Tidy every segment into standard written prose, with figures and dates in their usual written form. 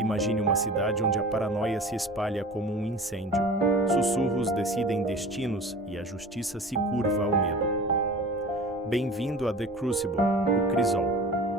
Imagine uma cidade onde a paranoia se espalha como um incêndio. Sussurros decidem destinos e a justiça se curva ao medo. Bem-vindo a The Crucible, o crisol,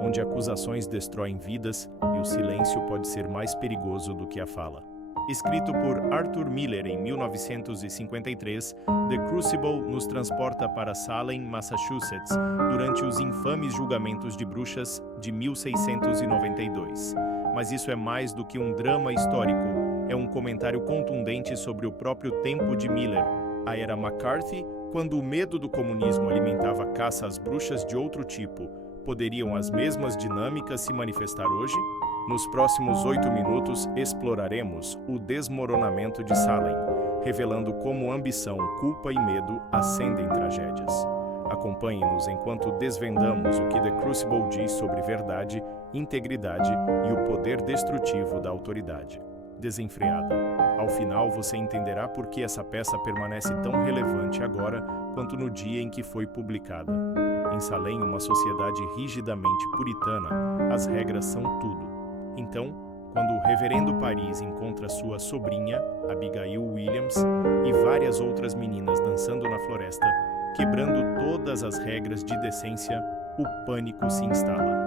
onde acusações destroem vidas e o silêncio pode ser mais perigoso do que a fala. Escrito por Arthur Miller em 1953, The Crucible nos transporta para Salem, Massachusetts, durante os infames julgamentos de bruxas de 1692. Mas isso é mais do que um drama histórico, é um comentário contundente sobre o próprio tempo de Miller, a era McCarthy, quando o medo do comunismo alimentava a caça às bruxas de outro tipo. Poderiam as mesmas dinâmicas se manifestar hoje? Nos próximos 8 minutos, exploraremos o desmoronamento de Salem, revelando como ambição, culpa e medo ascendem tragédias. Acompanhe-nos enquanto desvendamos o que The Crucible diz sobre verdade, integridade e o poder destrutivo da autoridade. Desenfreada. Ao final, você entenderá por que essa peça permanece tão relevante agora quanto no dia em que foi publicada. Em Salem, uma sociedade rigidamente puritana, as regras são tudo. Então, quando o reverendo Paris encontra sua sobrinha, Abigail Williams, e várias outras meninas dançando na floresta, quebrando todas as regras de decência, o pânico se instala.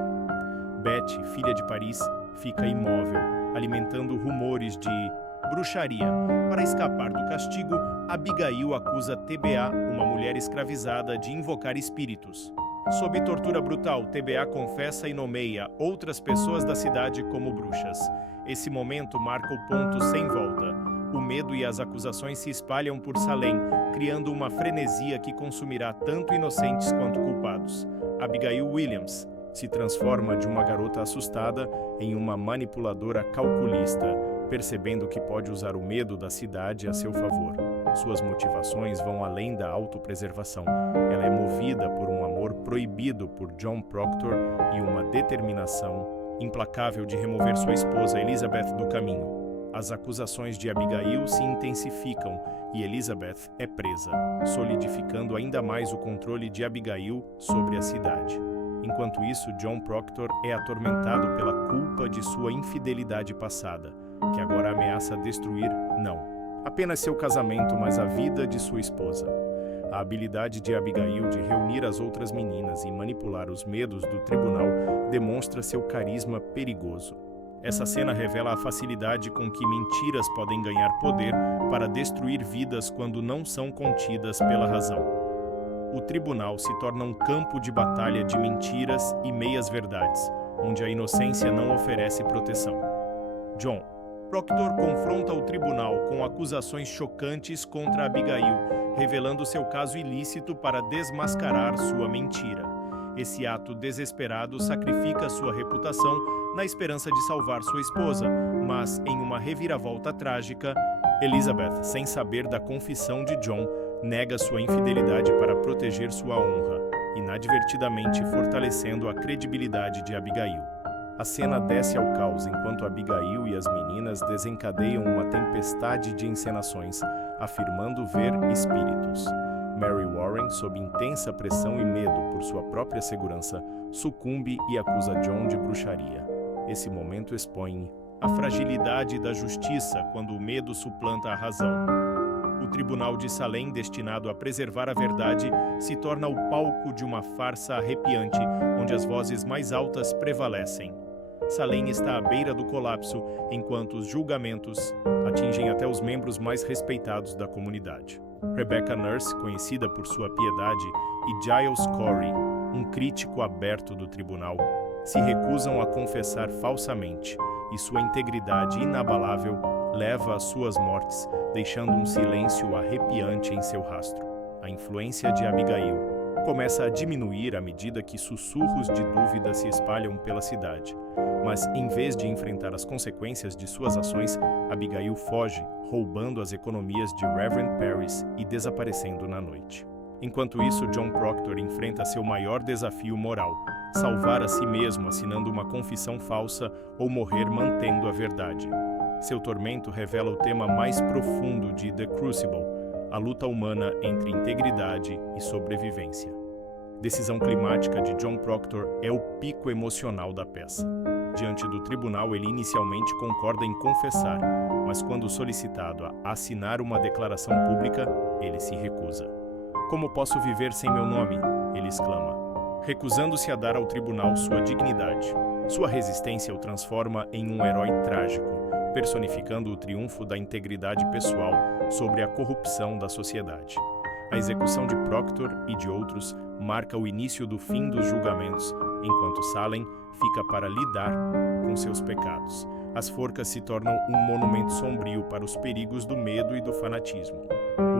Betty, filha de Paris, fica imóvel, alimentando rumores de bruxaria. Para escapar do castigo, Abigail acusa TBA, uma mulher escravizada, de invocar espíritos. Sob tortura brutal, TBA confessa e nomeia outras pessoas da cidade como bruxas. Esse momento marca o ponto sem volta. O medo e as acusações se espalham por Salem, criando uma frenesia que consumirá tanto inocentes quanto culpados. Abigail Williams se transforma de uma garota assustada em uma manipuladora calculista, percebendo que pode usar o medo da cidade a seu favor. Suas motivações vão além da autopreservação. Ela é movida por um amor proibido por John Proctor e uma determinação implacável de remover sua esposa Elizabeth do caminho. As acusações de Abigail se intensificam e Elizabeth é presa, solidificando ainda mais o controle de Abigail sobre a cidade. Enquanto isso, John Proctor é atormentado pela culpa de sua infidelidade passada, que agora ameaça destruir, não apenas seu casamento, mas a vida de sua esposa. A habilidade de Abigail de reunir as outras meninas e manipular os medos do tribunal demonstra seu carisma perigoso. Essa cena revela a facilidade com que mentiras podem ganhar poder para destruir vidas quando não são contidas pela razão. O tribunal se torna um campo de batalha de mentiras e meias-verdades, onde a inocência não oferece proteção. John Proctor confronta o tribunal com acusações chocantes contra Abigail, revelando seu caso ilícito para desmascarar sua mentira. Esse ato desesperado sacrifica sua reputação na esperança de salvar sua esposa, mas, em uma reviravolta trágica, Elizabeth, sem saber da confissão de John, nega sua infidelidade para proteger sua honra, inadvertidamente fortalecendo a credibilidade de Abigail. A cena desce ao caos enquanto Abigail e as meninas desencadeiam uma tempestade de encenações, afirmando ver espíritos. Mary Warren, sob intensa pressão e medo por sua própria segurança, sucumbe e acusa John de bruxaria. Esse momento expõe a fragilidade da justiça quando o medo suplanta a razão. O Tribunal de Salem, destinado a preservar a verdade, se torna o palco de uma farsa arrepiante, onde as vozes mais altas prevalecem. Salem está à beira do colapso, enquanto os julgamentos atingem até os membros mais respeitados da comunidade. Rebecca Nurse, conhecida por sua piedade, e Giles Corey, um crítico aberto do tribunal, se recusam a confessar falsamente, e sua integridade inabalável leva às suas mortes, deixando um silêncio arrepiante em seu rastro. A influência de Abigail começa a diminuir à medida que sussurros de dúvida se espalham pela cidade. Mas, em vez de enfrentar as consequências de suas ações, Abigail foge, roubando as economias de Reverend Paris e desaparecendo na noite. Enquanto isso, John Proctor enfrenta seu maior desafio moral: salvar a si mesmo assinando uma confissão falsa ou morrer mantendo a verdade. Seu tormento revela o tema mais profundo de The Crucible, a luta humana entre integridade e sobrevivência. Decisão climática de John Proctor é o pico emocional da peça. Diante do tribunal, ele inicialmente concorda em confessar, mas quando solicitado a assinar uma declaração pública, ele se recusa. "Como posso viver sem meu nome?" ele exclama, recusando-se a dar ao tribunal sua dignidade. Sua resistência o transforma em um herói trágico, personificando o triunfo da integridade pessoal sobre a corrupção da sociedade. A execução de Proctor e de outros marca o início do fim dos julgamentos, enquanto Salem fica para lidar com seus pecados. As forcas se tornam um monumento sombrio para os perigos do medo e do fanatismo.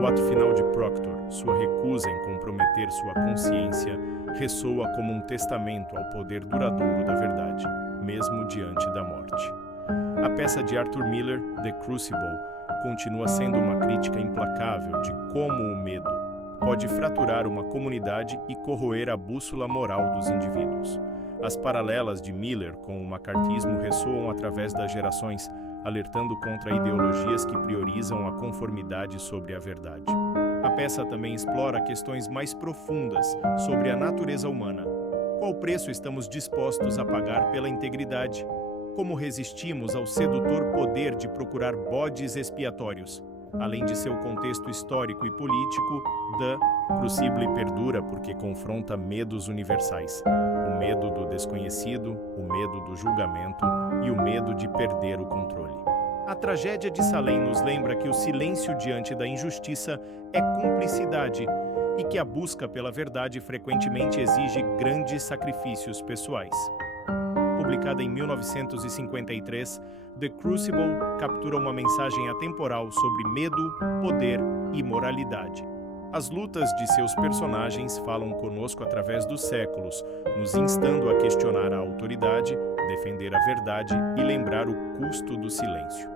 O ato final de Proctor, sua recusa em comprometer sua consciência, ressoa como um testamento ao poder duradouro da verdade, mesmo diante da morte. A peça de Arthur Miller, The Crucible, continua sendo uma crítica implacável de como o medo pode fraturar uma comunidade e corroer a bússola moral dos indivíduos. As paralelas de Miller com o macartismo ressoam através das gerações, alertando contra ideologias que priorizam a conformidade sobre a verdade. A peça também explora questões mais profundas sobre a natureza humana. Qual preço estamos dispostos a pagar pela integridade? Como resistimos ao sedutor poder de procurar bodes expiatórios? Além de seu contexto histórico e político, The Crucible perdura porque confronta medos universais: o medo do desconhecido, o medo do julgamento e o medo de perder o controle. A tragédia de Salem nos lembra que o silêncio diante da injustiça é cumplicidade e que a busca pela verdade frequentemente exige grandes sacrifícios pessoais. Publicada em 1953, The Crucible captura uma mensagem atemporal sobre medo, poder e moralidade. As lutas de seus personagens falam conosco através dos séculos, nos instando a questionar a autoridade, defender a verdade e lembrar o custo do silêncio.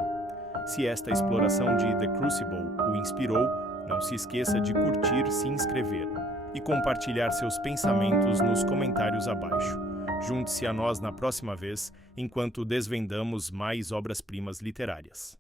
Se esta exploração de The Crucible o inspirou, não se esqueça de curtir, se inscrever e compartilhar seus pensamentos nos comentários abaixo. Junte-se a nós na próxima vez, enquanto desvendamos mais obras-primas literárias.